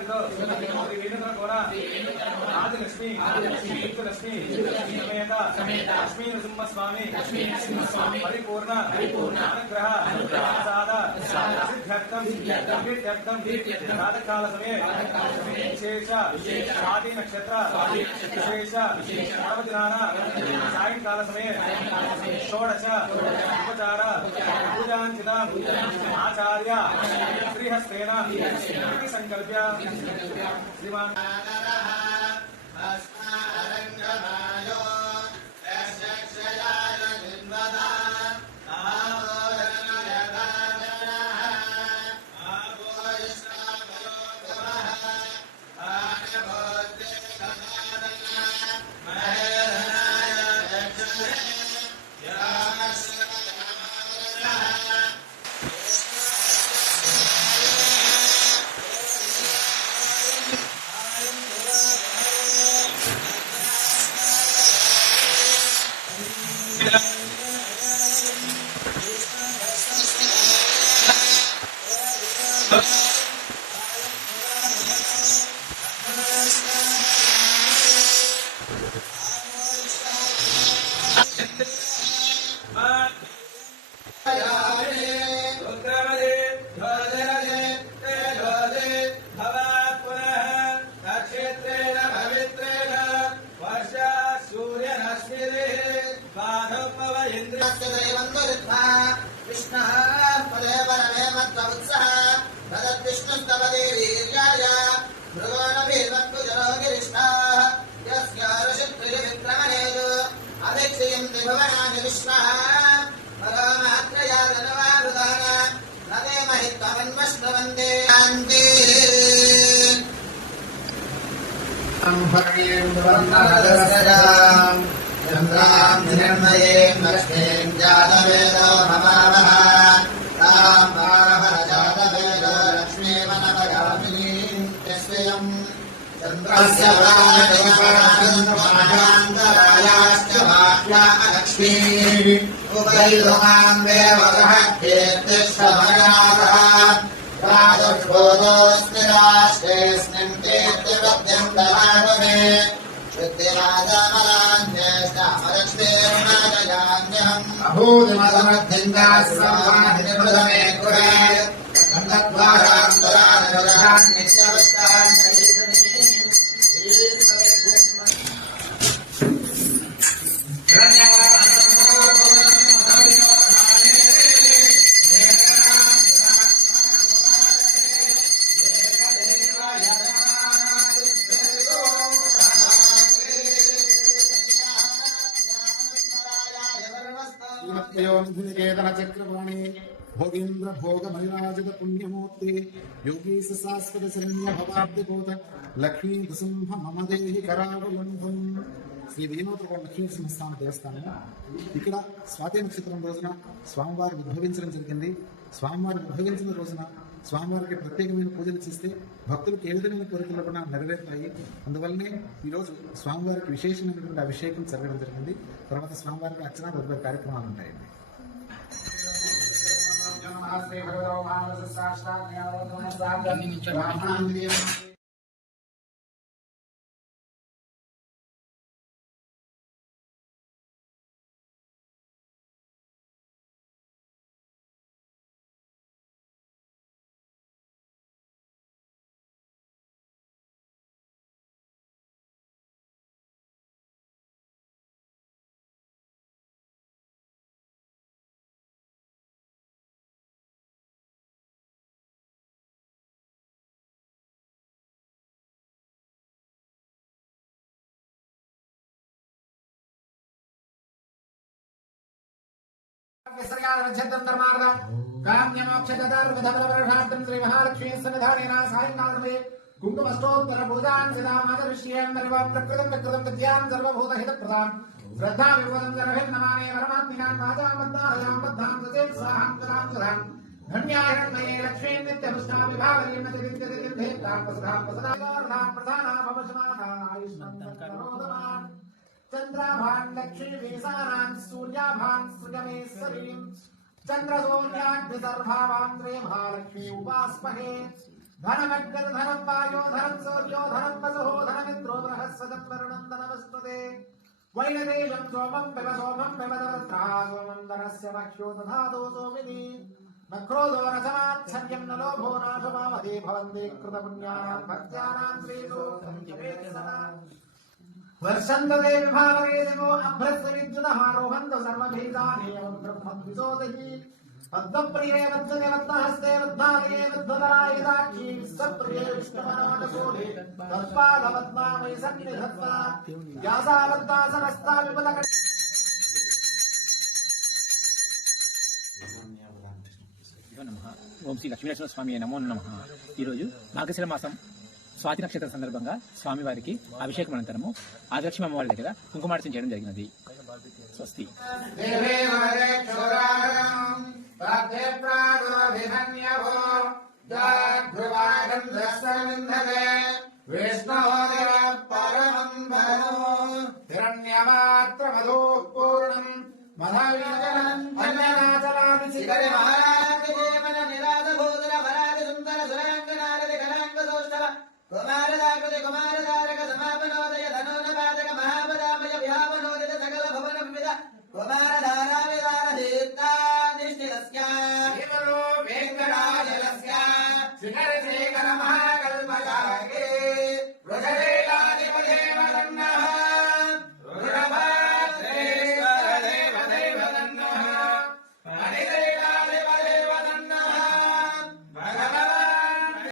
శివరాత్రిలో శ్రీ వేణుగుణ గౌర ఆదిలక్ష్మి యుక్తలక్ష్మి సమేత లక్ష్మీ నృసింహస్వామి పరిపూర్ణ అనుగ్రహ ప్రసాద సిద్ధ్యర్థం ప్రాతకాల సమయ విశేష స్వాతి నక్షత్ర విశేష పర్వదినాన సాయంకాల సమయ షోడశ ఉపచార పూజాంచిత ఆచార్య శ్రీహస్తేన సంకల్ప్య శ్రీమాన్ चक्रवाणी भोगेन्द्र भोग मलिराजित पुण्यमूर्ति योगी शाश्वत शरण्य भवाब्दिभूत लक्ष्मी नृसिंह मम देहि करावलंबं శ్రీ వేణుగోపాల లక్ష్మీ నరసింహస్వామి దేవస్థానం ఇక్కడ స్వాతి నక్షత్రం రోజున స్వామివారు ఉద్భవించడం జరిగింది. స్వామివారు ఉద్భవించిన రోజున స్వామివారికి ప్రత్యేకమైన పూజలు చేస్తే భక్తులకు ఏ విధమైన కోరికలు కూడా నెరవేరుతాయి. అందువల్లనే ఈరోజు స్వామివారికి విశేషమైనటువంటి అభిషేకం జరగడం జరిగింది. తర్వాత స్వామివారికి అర్చన తదుపరి కార్యక్రమాలు ఉంటాయండి. श्री महालक्ष्मी सन्निधानेन सायंकाले कुंकुमस्तोत्तर पूजान् सिद्धामादर्श्येन प्रकृतं प्रकृतं विद्यां सर्वभूत हितप्रदां श्रद्धा विवदं सर्वहितनमाने परमात्मिकां वाचामद्दायां बद्धां सचेत स्वाहां करां करां धन्यायन्मये लक्ष्मी नित्यमुष्टा विभागेन चिन्तितेत्तां प्रसदां प्रसदां प्रधाना भवसमाना आयुष्मन्तकरोदमान् चन्द्राभान् लक्ष्मी वेसानां सूर्याभान् सृजमेश्वरीं चन्द्रसूर्याग्निसर्भावान् महालक्ष्मी उपास्महे धनमग्गद धनं वायो సూర్యోధనం వసుహోధనమిత్రో బృహస్పతిం వరుణం ధనమస్పతే వైనదేశం సోమం పిబ దవత్రా సోమం ధనస్య మహ్యో దధాతో సోమిని నక్రోధో రసమాత్సర్యం న లోభో నాశమావదే భవంతే కృతపుణ్యానాం భక్త్యానాం శ్రీసూక్తం జపేత్ సదా వర్షంతదే విభావరేదిగో అభ్రస్య విద్యుదహారోహంత సర్వభేదానేవం బ్రహ్మద్విజోదహి పద్మప్రియే వద్దనే వద్దహస్తే వద్దాలయే వద్దదరాయ దాక్షి విశ్వప్రియే విష్ణుమనమనసోలే తత్పాదవద్నామై సన్నిధత్తా వ్యాసావద్దా సరస్తా విపులక ఓం శ్రీ లక్ష్మీనరసింహ స్వామి నమో నమః. ఈరోజు మార్గశిర మాసం స్వాతి నక్షత్ర సందర్భంగా స్వామివారికి అభిషేకం అనంతరము ఆదిలక్ష్మి అమ్మవారి దగ్గర కుంకుమార్చన చేయడం జరిగినది. స్వస్తి. హిరణ్యమాత్రమధో పూర్ణం మహావిజనం అన్యనాచలాది శిఖరి మహా